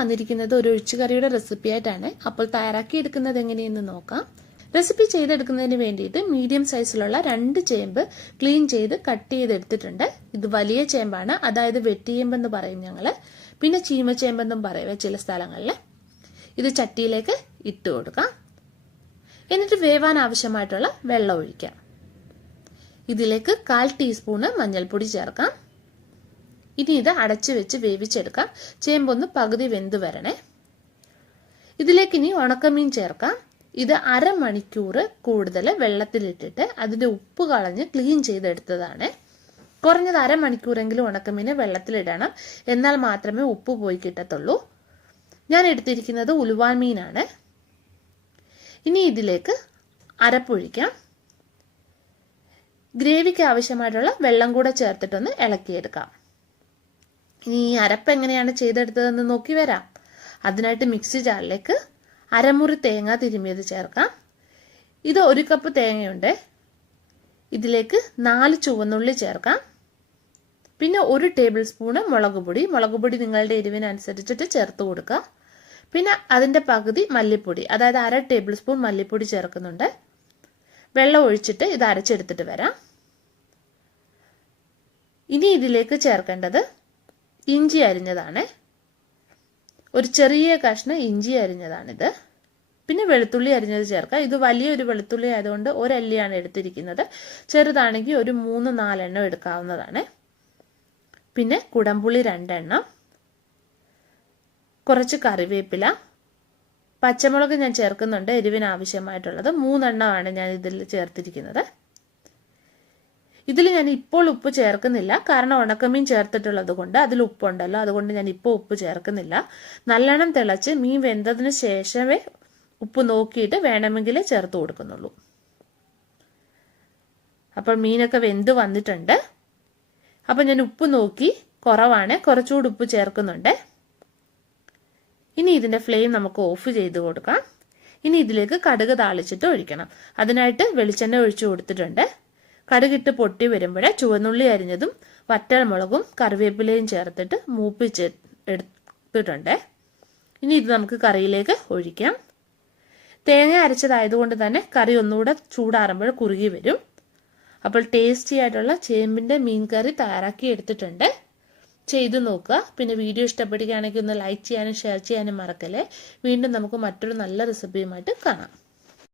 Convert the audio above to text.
വന്നിരിക്കുന്നത് ഒരു ഒഴിച്ചുകറിയുടെ റെസിപ്പി ആയിട്ടാണ്. അപ്പോൾ തയ്യാറാക്കി എടുക്കുന്നത് എങ്ങനെയെന്ന് നോക്കാം. റെസിപ്പി ചെയ്തെടുക്കുന്നതിന് വേണ്ടിയിട്ട് മീഡിയം സൈസിലുള്ള രണ്ട് ചേമ്പ് ക്ലീൻ ചെയ്ത് കട്ട് ചെയ്തെടുത്തിട്ടുണ്ട്. ഇത് വലിയ ചേമ്പാണ്. അതായത് വെട്ടിയേമ്പെന്ന് പറയും ഞങ്ങൾ പിന്നെ ചീമച്ചേമ്പെന്നും പറയുക ചില സ്ഥലങ്ങളിൽ ഇത് ചട്ടിയിലേക്ക് ഇട്ട് കൊടുക്കാം. എന്നിട്ട് വേവാൻ ആവശ്യമായിട്ടുള്ള വെള്ളം ഒഴിക്കാം. ഇതിലേക്ക് കാൽ ടീസ്പൂണ് മഞ്ഞൾപ്പൊടി ചേർക്കാം. ഇനി ഇത് അടച്ചു വെച്ച് വേവിച്ചെടുക്കാം. ചേമ്പൊന്ന് പകുതി വെന്ത് വരണേ. ഇതിലേക്ക് ഇനി ഉണക്കമീൻ ചേർക്കാം. ഇത് അരമണിക്കൂർ കൂടുതൽ വെള്ളത്തിലിട്ടിട്ട് അതിന്റെ ഉപ്പ് കളഞ്ഞ് ക്ലീൻ ചെയ്തെടുത്തതാണ്. കുറഞ്ഞത് അരമണിക്കൂറെങ്കിലും ഉണക്കമീനെ വെള്ളത്തിലിടണം. എന്നാൽ മാത്രമേ ഉപ്പ് പോയി കിട്ടത്തുള്ളൂ. ഞാൻ എടുത്തിരിക്കുന്നത് ഉലുവാൻ മീനാണ്. ഇനി ഇതിലേക്ക് അരപ്പൊഴിക്കാം. ഗ്രേവിക്ക് ആവശ്യമായിട്ടുള്ള വെള്ളം കൂടെ ചേർത്തിട്ടൊന്ന് ഇളക്കിയെടുക്കാം. ഇനി ഈ അരപ്പ് എങ്ങനെയാണ് ചെയ്തെടുത്തതെന്ന് നോക്കി വരാം. അതിനായിട്ട് മിക്സി ജാറിലേക്ക് അരമുറി തേങ്ങ തിരുമ്മിയത് ചേർക്കാം. ഇത് ഒരു കപ്പ് തേങ്ങയുണ്ട്. ഇതിലേക്ക് നാല് ചുവന്നുള്ളി ചേർക്കാം. പിന്നെ ഒരു ടേബിൾ സ്പൂണ് മുളക് പൊടി. മുളക് പൊടി നിങ്ങളുടെ എരിവിനനുസരിച്ചിട്ട് ചേർത്ത് കൊടുക്കുക. പിന്നെ അതിന്റെ പകുതി മല്ലിപ്പൊടി അതായത് അര ടേബിൾ സ്പൂൺ മല്ലിപ്പൊടി ചേർക്കുന്നുണ്ട്. വെള്ളം ഒഴിച്ചിട്ട് ഇത് അരച്ചെടുത്തിട്ട് വരാം. ഇനി ഇതിലേക്ക് ചേർക്കേണ്ടത് ഇഞ്ചി അരിഞ്ഞതാണ്. ഒരു ചെറിയ കഷ്ണം ഇഞ്ചി അരിഞ്ഞതാണിത്. പിന്നെ വെളുത്തുള്ളി അരിഞ്ഞത് ചേർക്കാം. ഇത് വലിയൊരു വെളുത്തുള്ളി ആയതുകൊണ്ട് ഒരല്ലിയാണ് എടുത്തിരിക്കുന്നത്. ചെറുതാണെങ്കിൽ ഒരു മൂന്ന് നാലെണ്ണം എടുക്കാവുന്നതാണ്. പിന്നെ കുടംപുളി രണ്ടെണ്ണം. കുറച്ച് കറിവേപ്പില. പച്ചമുളക് ഞാൻ ചേർക്കുന്നുണ്ട്. എരിവിന് ആവശ്യമായിട്ടുള്ളത് മൂന്നെണ്ണമാണ് ഞാൻ ഇതിൽ ചേർത്തിരിക്കുന്നത്. ഇതിൽ ഞാൻ ഇപ്പോൾ ഉപ്പ് ചേർക്കുന്നില്ല. കാരണം ഉണക്കമീൻ ചേർത്തിട്ടുള്ളത് കൊണ്ട് അതിൽ ഉപ്പുണ്ടല്ലോ. അതുകൊണ്ട് ഞാൻ ഇപ്പോൾ ഉപ്പ് ചേർക്കുന്നില്ല. നല്ലോണം തിളച്ച് മീൻ വെന്തതിന് ശേഷമേ ഉപ്പ് നോക്കിയിട്ട് വേണമെങ്കിൽ ചേർത്ത് കൊടുക്കുന്നുള്ളൂ. അപ്പോൾ മീനൊക്കെ വെന്ത് വന്നിട്ടുണ്ട്. അപ്പം ഞാൻ ഉപ്പ് നോക്കി കുറവാണ്. കുറച്ചുകൂടി ഉപ്പ് ചേർക്കുന്നുണ്ട്. ഇനി ഇതിന്റെ ഫ്ലെയിം നമുക്ക് ഓഫ് ചെയ്ത് കൊടുക്കാം. ഇനി ഇതിലേക്ക് കടുക് താളിച്ചിട്ട് ഒഴിക്കണം. അതിനായിട്ട് വെളിച്ചെണ്ണ ഒഴിച്ചു കൊടുത്തിട്ടുണ്ട്. കടുകിട്ട് പൊട്ടി വരുമ്പോഴേ ചുവന്നുള്ളി അരിഞ്ഞതും വറ്റൽമുളകും കറിവേപ്പിലയും ചേർത്തിട്ട് മൂപ്പിച്ച് എടുത്തിട്ടുണ്ട്. ഇനി ഇത് നമുക്ക് കറിയിലേക്ക് ഒഴിക്കാം. തേങ്ങ അരച്ചതായതുകൊണ്ട് തന്നെ കറി ഒന്നുകൂടെ ചൂടാറുമ്പോൾ കുറുകി വരും. അപ്പോൾ ടേസ്റ്റി ആയിട്ടുള്ള ചേമ്പിന്റെ മീൻ കറി തയ്യാറാക്കി എടുത്തിട്ടുണ്ട്. ചെയ്തു നോക്കുക. പിന്നെ വീഡിയോ ഇഷ്ടപ്പെടുകയാണെങ്കിൽ ഒന്ന് ലൈക്ക് ചെയ്യാനും ഷെയർ ചെയ്യാനും മറക്കല്ലേ. വീണ്ടും നമുക്ക് മറ്റൊരു നല്ല റെസിപ്പിയുമായിട്ട് കാണാം.